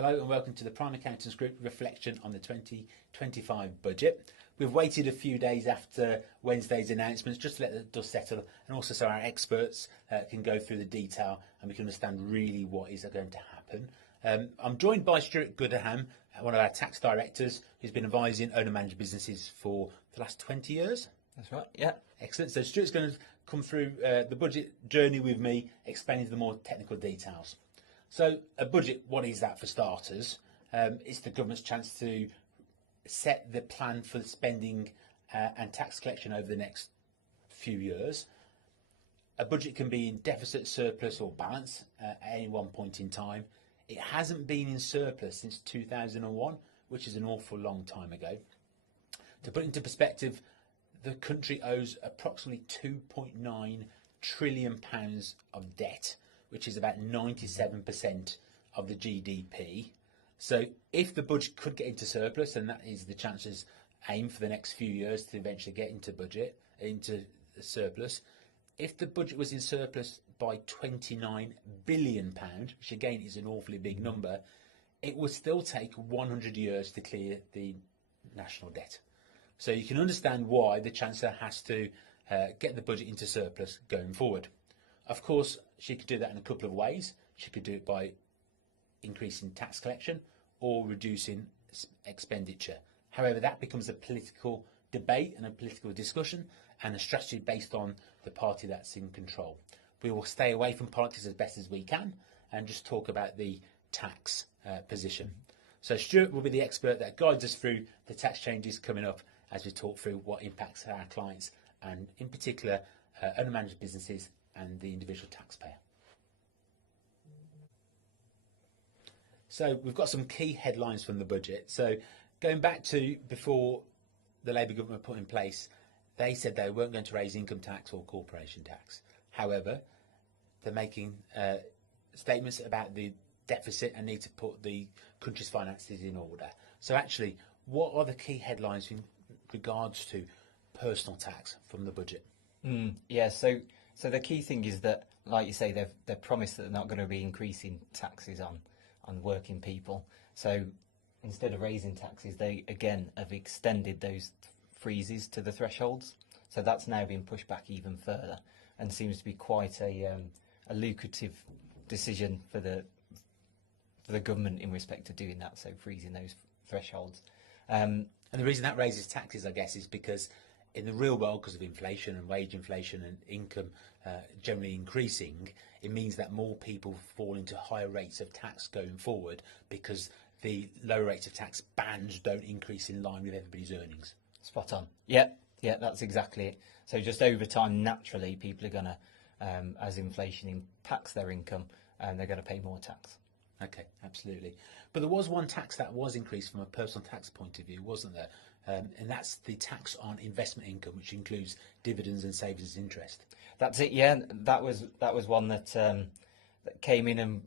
Hello and welcome to the Prime Accountants Group reflection on the 2025 budget. We've waited a few days after Wednesday's announcements just to let the dust settle, and also so our experts can go through the detail and we can understand really what is going to happen. I'm joined by Stuart Gooderham, one of our tax directors, who's been advising owner-managed businesses for the last 20 years. That's right, yeah. Excellent. So Stuart's going to come through the budget journey with me, explaining the more technical details. So a budget, what is that for starters? It's the government's chance to set the plan for spending and tax collection over the next few years. A budget can be in deficit, surplus or balance at any one point in time. It hasn't been in surplus since 2001, which is an awful long time ago. To put it into perspective, the country owes approximately £2.9 trillion of debt, which is about 97% of the GDP. So if the budget could get into surplus, and that is the Chancellor's aim for the next few years to eventually get into surplus, if the budget was in surplus by £29 billion, which again is an awfully big number, it would still take 100 years to clear the national debt. So you can understand why the Chancellor has to get the budget into surplus going forward. Of course, she could do that in a couple of ways. She could do it by increasing tax collection or reducing expenditure. However, that becomes a political debate and a political discussion and a strategy based on the party that's in control. We will stay away from politics as best as we can and just talk about the tax position. So Stuart will be the expert that guides us through the tax changes coming up as we talk through what impacts our clients and in particular owner-managed businesses and the individual taxpayer. So we've got some key headlines from the budget. So going back to before the Labour government put in place, they said they weren't going to raise income tax or corporation tax. However, they're making statements about the deficit and need to put the country's finances in order. So actually, what are the key headlines in regards to personal tax from the budget? So the key thing is that, like you say, they've promised that they're not going to be increasing taxes on working people. So instead of raising taxes, they again have extended those freezes to the thresholds. So that's now been pushed back even further, and seems to be quite a lucrative decision for the government in respect to doing that. So freezing those thresholds. And the reason that raises taxes, I guess, is because in the real world, because of inflation and wage inflation and income generally increasing, it means that more people fall into higher rates of tax going forward because the lower rates of tax bands don't increase in line with everybody's earnings. Spot on. Yeah, that's exactly it. So just over time, naturally, people are going to, as inflation impacts their income, they're going to pay more tax. Okay, absolutely. But there was one tax that was increased from a personal tax point of view, wasn't there? And that's the tax on investment income, which includes dividends and savings interest. That's it. Yeah, that was one that came in and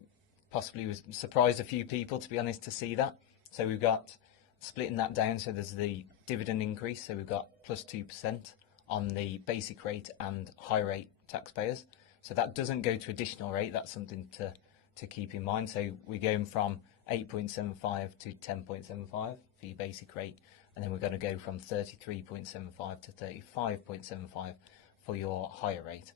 possibly was surprised a few people, to be honest, to see that. So we've got splitting that down. So there's the dividend increase. So we've got plus 2% on the basic rate and high rate taxpayers. So that doesn't go to additional rate. That's something to keep in mind. So we're going from 8.75 to 10.75 for your basic rate, and then we're going to go from 33.75 to 35.75 for your higher rate.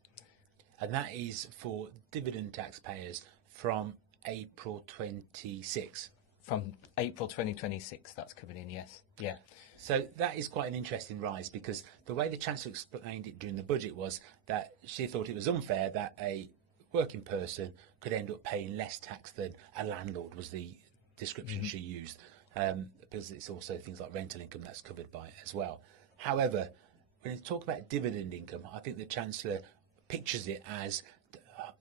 And that is for dividend taxpayers from April 26. From April 2026, that's coming in, yes. Yeah. So that is quite an interesting rise, because the way the Chancellor explained it during the budget was that she thought it was unfair that a working person could end up paying less tax than a landlord, was the description she used, because it's also things like rental income that's covered by it as well. However, when you talk about dividend income, I think the Chancellor pictures it as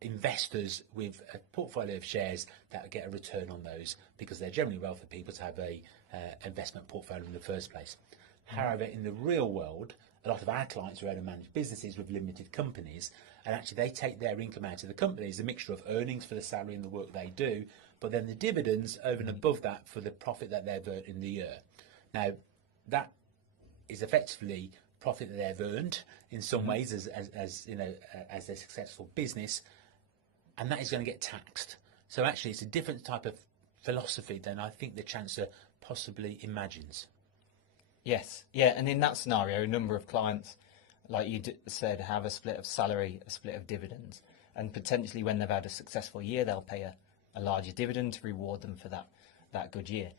investors with a portfolio of shares that get a return on those, because they're generally wealthy people to have a investment portfolio in the first place. However, in the real world, a lot of our clients are owner-managed businesses with limited companies, and actually they take their income out of the companies, a mixture of earnings for the salary and the work they do, but then the dividends over and above that for the profit that they've earned in the year. Now, that is effectively profit that they've earned in some ways as you know, as a successful business, and that is going to get taxed. So actually, it's a different type of philosophy, then I think the Chancellor possibly imagines. Yes, yeah, and in that scenario, a number of clients, like you said, have a split of salary, a split of dividends, and potentially when they've had a successful year, they'll pay a larger dividend to reward them for that good year.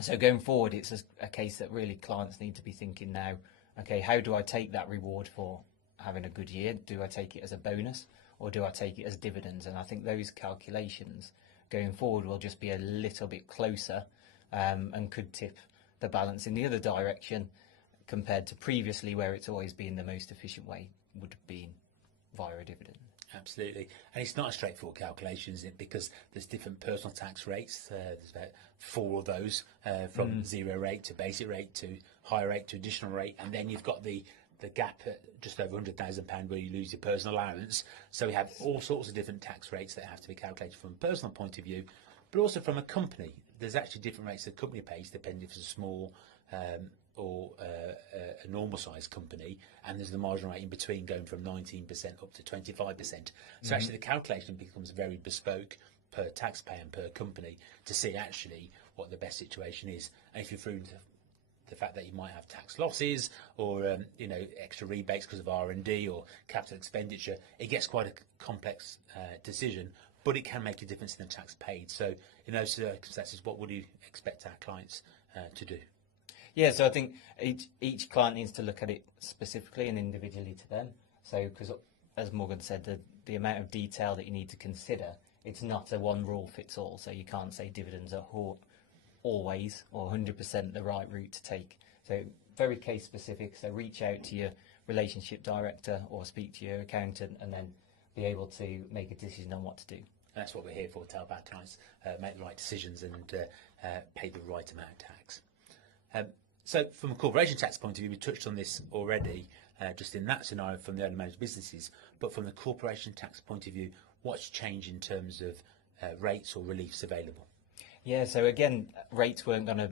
So going forward, it's a case that really clients need to be thinking now, okay, how do I take that reward for having a good year? Do I take it as a bonus or do I take it as dividends? And I think those calculations going forward will just be a little bit closer and could tip the balance in the other direction compared to previously where it's always been the most efficient way would have been via a dividend. Absolutely. And it's not a straightforward calculation, is it? Because there's different personal tax rates. There's about 4 of those, from zero rate to basic rate to higher rate to additional rate. And then you've got the gap at just over £100,000 where you lose your personal allowance. So we have all sorts of different tax rates that have to be calculated from a personal point of view, but also from a company. There's actually different rates the company pays, depending if it's a small or a normal sized company, and there's the marginal rate in between going from 19% up to 25%. So actually the calculation becomes very bespoke per taxpayer and per company to see actually what the best situation is. And if you're through the fact that you might have tax losses or extra rebates because of R&D or capital expenditure, it gets quite a complex decision, but it can make a difference in the tax paid. So in those circumstances, what would you expect our clients to do? Yeah, so I think each client needs to look at it specifically and individually to them. So, because as Morgan said, the amount of detail that you need to consider, it's not a one rule fits all. So you can't say dividends are always or 100% the right route to take. So very case specific. So reach out to your relationship director or speak to your accountant and then be able to make a decision on what to do. That's what we're here for, to help our clients make the right decisions and pay the right amount of tax. So from a corporation tax point of view, we touched on this already, just in that scenario from the owner managed businesses, but from the corporation tax point of view, what's changed in terms of rates or reliefs available? Yeah, so again, rates weren't going to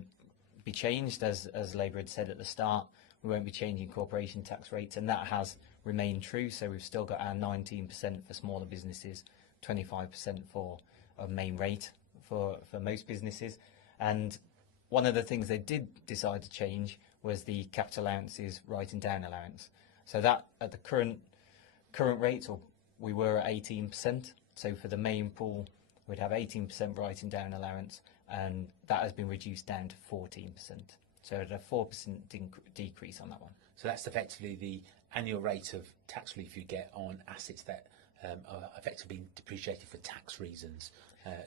be changed, as Labour had said at the start. We won't be changing corporation tax rates, and that has remained true. So we've still got our 19% for smaller businesses, 25% for a main rate for most businesses. And one of the things they did decide to change was the capital allowances writing down allowance. So that at the current rates, or we were at 18%. So for the main pool, we'd have 18% writing down allowance, and that has been reduced down to 14%. So at a 4% decrease on that one. So that's effectively the annual rate of tax relief you get on assets that are effectively being depreciated for tax reasons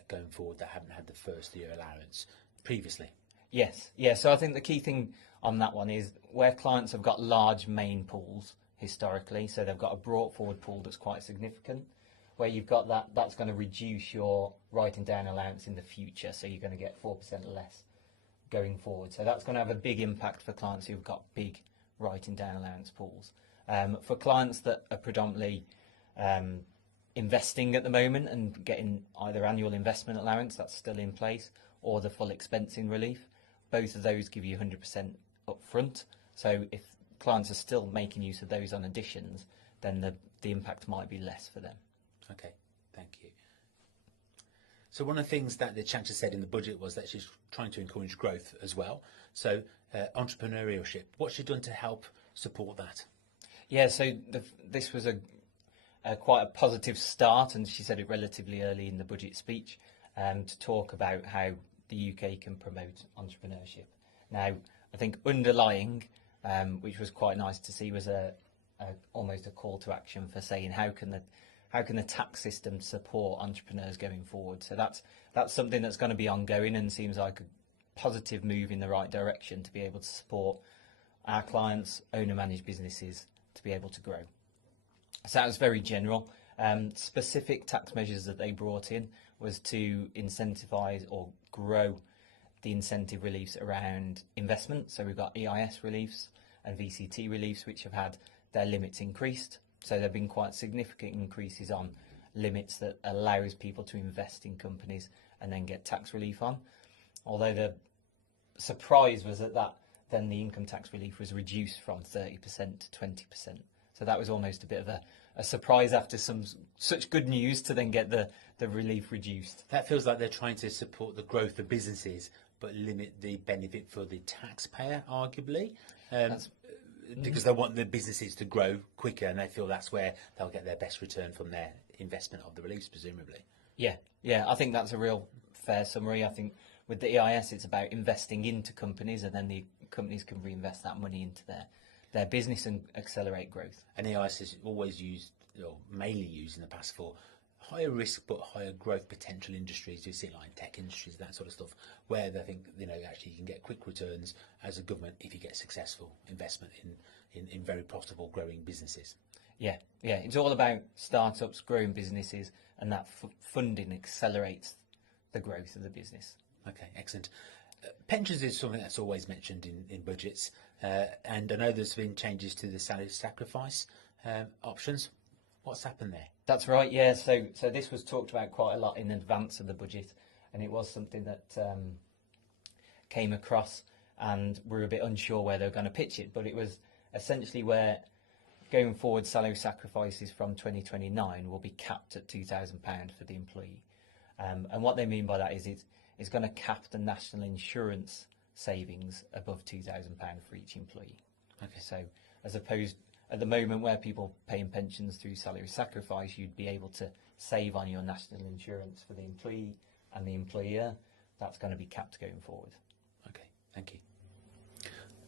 going forward that haven't had the first year allowance previously. Yes, yeah. So I think the key thing on that one is where clients have got large main pools historically, so they've got a brought forward pool that's quite significant, where you've got that's going to reduce your writing down allowance in the future, so you're going to get 4% less going forward. So that's going to have a big impact for clients who've got big writing down allowance pools. For clients that are predominantly investing at the moment and getting either annual investment allowance, that's still in place, or the full expensing relief, both of those give you 100% up front. So if clients are still making use of those on additions, then the impact might be less for them. Okay, thank you. So one of the things that the Chancellor said in the budget was that she's trying to encourage growth as well. So entrepreneurship, what's she done to help support that? Yeah, so this was quite a positive start, and she said it relatively early in the budget speech, to talk about how the UK can promote entrepreneurship. Now, I think underlying, which was quite nice to see, was almost a call to action for saying how can the tax system support entrepreneurs going forward. So that's something that's going to be ongoing and seems like a positive move in the right direction to be able to support our clients, owner managed businesses, to be able to grow. So that was very general. Specific tax measures that they brought in was to incentivise or grow the incentive reliefs around investment. So we've got EIS reliefs and VCT reliefs, which have had their limits increased. So there have been quite significant increases on limits that allows people to invest in companies and then get tax relief on. Although the surprise was that then the income tax relief was reduced from 30% to 20%. So that was almost a bit of a surprise after such good news to then get the relief reduced. That feels like they're trying to support the growth of businesses but limit the benefit for the taxpayer, arguably, because they want the businesses to grow quicker, and they feel that's where they'll get their best return from their investment of the reliefs, presumably. Yeah, I think that's a real fair summary. I think with the EIS, it's about investing into companies, and then the companies can reinvest that money into their business and accelerate growth. And EIS is always used, or mainly used in the past, for higher risk but higher growth potential industries. You see it like tech industries, that sort of stuff, where they think, actually you can get quick returns as a government if you get successful investment in very profitable growing businesses. Yeah, it's all about startups, growing businesses, and that funding accelerates the growth of the business. Okay, excellent. Pensions is something that's always mentioned in budgets, and I know there's been changes to the salary sacrifice options. What's happened there? That's right, yeah. So this was talked about quite a lot in advance of the budget, and it was something that came across, and we were a bit unsure where they were going to pitch it, but it was essentially where going forward salary sacrifices from 2029 will be capped at £2,000 for the employee. And what they mean by that is it's going to cap the national insurance savings above £2,000 for each employee. Okay. So as opposed at the moment where people paying pensions through salary sacrifice, you'd be able to save on your national insurance for the employee and the employer. That's going to be capped going forward. Okay, thank you.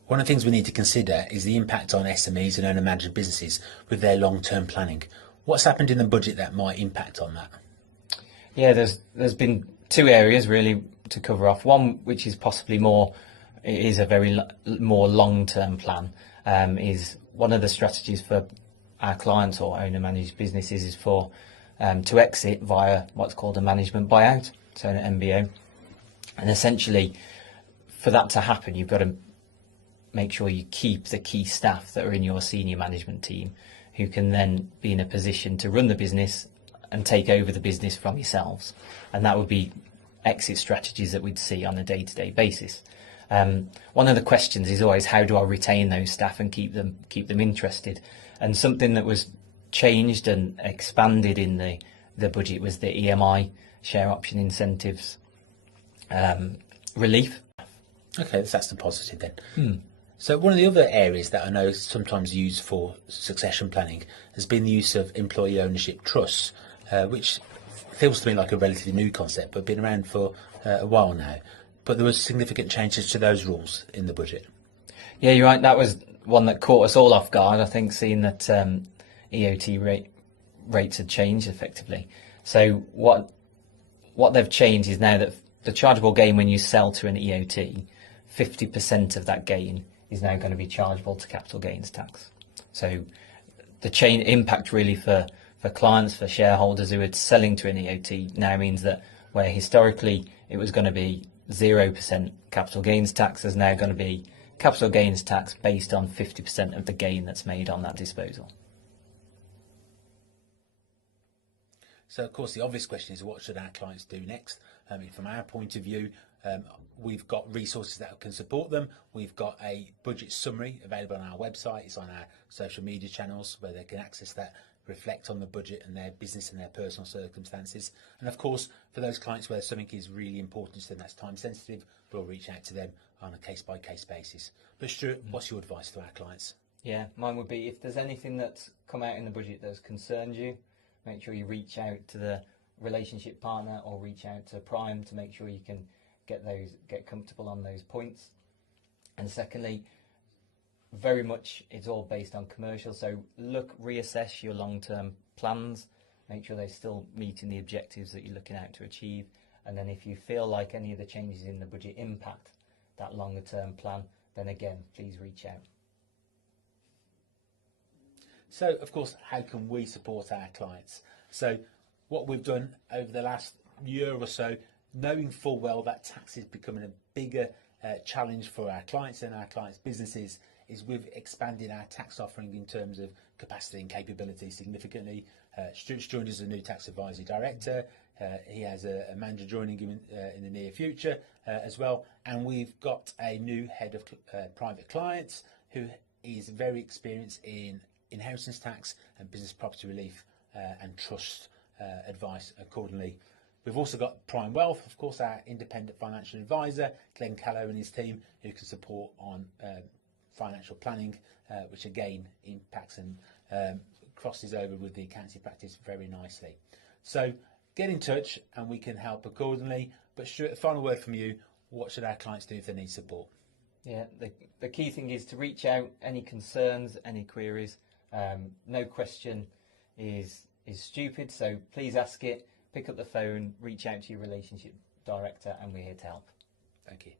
One of the things we need to consider is the impact on SMEs and owner-managed businesses with their long-term planning. What's happened in the budget that might impact on that? Yeah, there's been two areas really to cover off. One, which is possibly is a very more long-term plan, is one of the strategies for our clients or owner-managed businesses is for to exit via what's called a management buyout, so an MBO. And essentially, for that to happen, you've got to make sure you keep the key staff that are in your senior management team, who can then be in a position to run the business and take over the business from yourselves. And that would be exit strategies that we'd see on a day-to-day basis. One of the questions is always, how do I retain those staff and keep them interested? And something that was changed and expanded in the budget was the EMI, share option incentives relief. Okay, that's the positive then. So one of the other areas that I know is sometimes used for succession planning has been the use of employee ownership trusts, which feels to me like a relatively new concept, but been around for a while now. But there was significant changes to those rules in the budget. Yeah, you're right. That was one that caught us all off guard, I think, seeing that EOT rates had changed effectively. So what they've changed is now that the chargeable gain when you sell to an EOT, 50% of that gain is now going to be chargeable to capital gains tax. So the chain impact really for clients, for shareholders who are selling to an EOT now means that where historically it was going to be 0% capital gains tax, is now going to be capital gains tax based on 50% of the gain that's made on that disposal. So, of course, the obvious question is, what should our clients do next? From our point of view, we've got resources that can support them. We've got a budget summary available on our website. It's on our social media channels where they can access that, reflect on the budget and their business and their personal circumstances. And, of course, for those clients where something is really important to them that's time sensitive, we'll reach out to them on a case-by-case basis. But, Stuart, what's your advice to our clients? Yeah, mine would be, if there's anything that's come out in the budget that's concerned you, make sure you reach out to the relationship partner or reach out to Prime to make sure you can get comfortable on those points. And secondly, very much it's all based on commercial, so reassess your long-term plans, make sure they're still meeting the objectives that you're looking out to achieve, and then if you feel like any of the changes in the budget impact that longer-term plan, then again, please reach out. So, of course, how can we support our clients? So what we've done over the last year or so, knowing full well that tax is becoming a bigger challenge for our clients and our clients' businesses, is we've expanded our tax offering in terms of capacity and capability significantly. Stuart's joined as a new tax advisory director. He has a manager joining him in the near future as well. And we've got a new head of private clients who is very experienced in inheritance tax and business property relief and trust advice accordingly. We've also got Prime Wealth, of course, our independent financial advisor, Glenn Callow and his team, who can support on financial planning, which again impacts and crosses over with the accounting practice very nicely. So get in touch and we can help accordingly. But Stuart, a final word from you. What should our clients do if they need support? Yeah, the key thing is to reach out, any concerns, any queries. No question is stupid, so please ask it, pick up the phone, reach out to your relationship director, and we're here to help. Thank you.